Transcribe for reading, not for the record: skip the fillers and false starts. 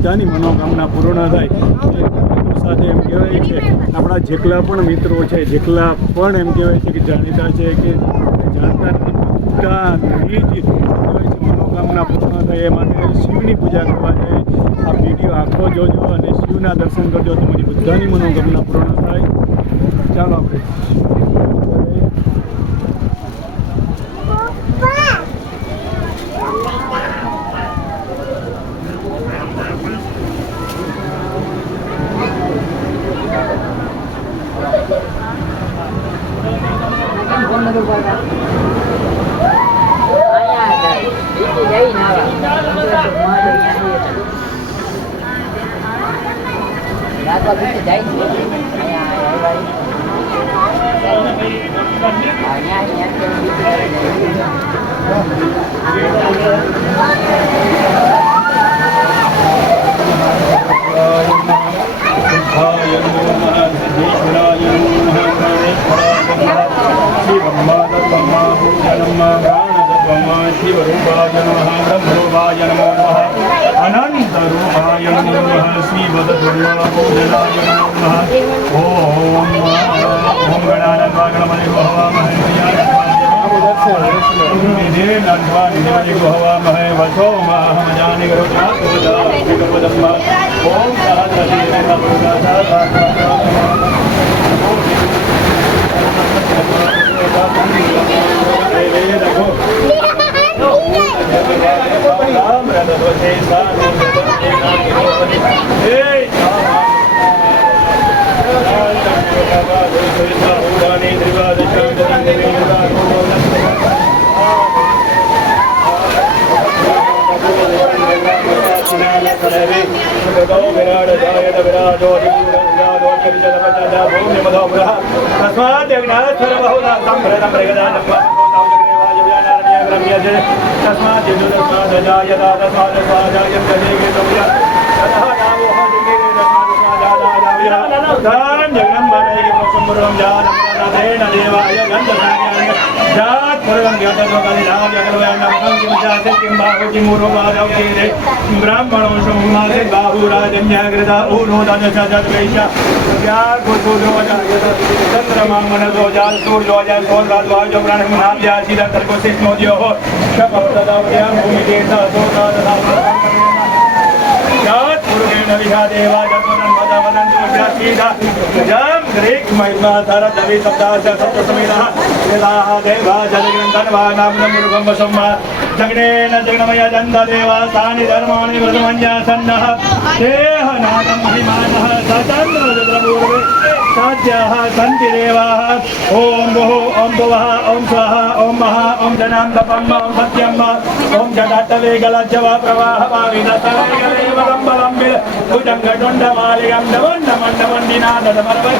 બધાની મનોકામના પૂર્ણ થાય સાથે એમ કહેવાય છે આપણા જેટલા પણ મિત્રો છે જેટલા પણ એમ કહેવાય છે કે જાણીતા છે કે જાણતા બધાની જ કહેવાય છે મનોકામના પૂર્ણ થાય એ માટે શિવની પૂજા કરવા જાય આ વિડીયો આખો જોજો અને શિવના દર્શન કરજો તમારી બધાની મનોકામના પૂર્ણ થાય ચાલો આપણે शिवरूपाय नमः ब्रह्मरूपाय नमो नमः अनन्तरूपाय नमो नमः श्रीवदधर्मपूजनाय नमो नमः ॐ गणानान्वा गणपति हवामहे हवामहे वसो महमजानि गरुडात्मजात्मकपदम् ॐ ब्राह्मणों सोमासे बाहुराजन्याग्रता ऊर्णोदानशतद्वैषा चंद्रमा मनसोजाल सूर्योजाल सोलराजवाजो प्राणमनाभ्यासीदा तर्कोशिष्णोद्योः शपवतदाव्यां भूमिदेशा सोदाददा जात पुरुषेण विहादेवा जन्मदन्मदवनन्दोऽभ्यासीदा जम ग्रीक महिमा सरदवि सप्ताश सप्तसमीरः वेदाः देवा जलग्रन्थन्वा नाम्नं मुरुगं वसम्मा जगनेन जगनमय जन्ददेवा तानि धर्माणि व्रतमन्यासन्नः देहनाथं महिमानः सतन्द्ररुद्रपूर्वे साध्याः सन्ति देवाः ॐ भुः ॐ भुवः ॐ स्वः ॐ महा ॐ जनां तपम् ॐ सत्यम् ॐ जटाटवे गलज्जवा प्रवाहवा विदतवेगलेवलम्बलम्बिल भुजङ्गटुण्डमालिगं दवण्डमण्डमण्डिनादमर्वै